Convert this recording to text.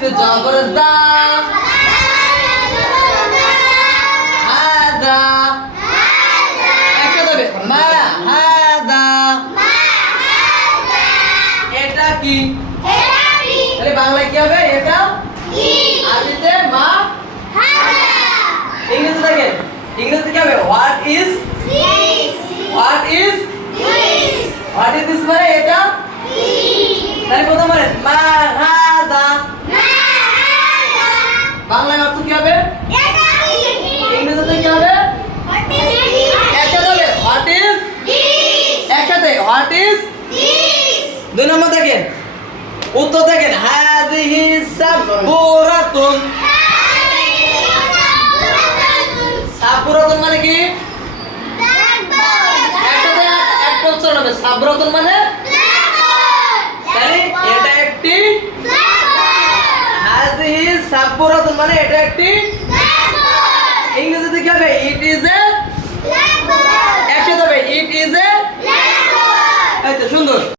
حرف মা হাদা এটা কি? বাংলায় কি হবে? এটা? ইংরেজিতে কি হবে? What is what is what is this মানে এটা? তাহলে প্রথম মানে মা হা হোয়াট ইজ দুই নম্বর দেখেন। উত্তর দেখেন। হাদিহি সাবুরাতুন। সাবুরাতুন মানে কি? একটা উচ্চারণ হবে। সাবরাতুন মানে? এটা একটি হাদিহি সাবুরাতুন মানে এটা একটি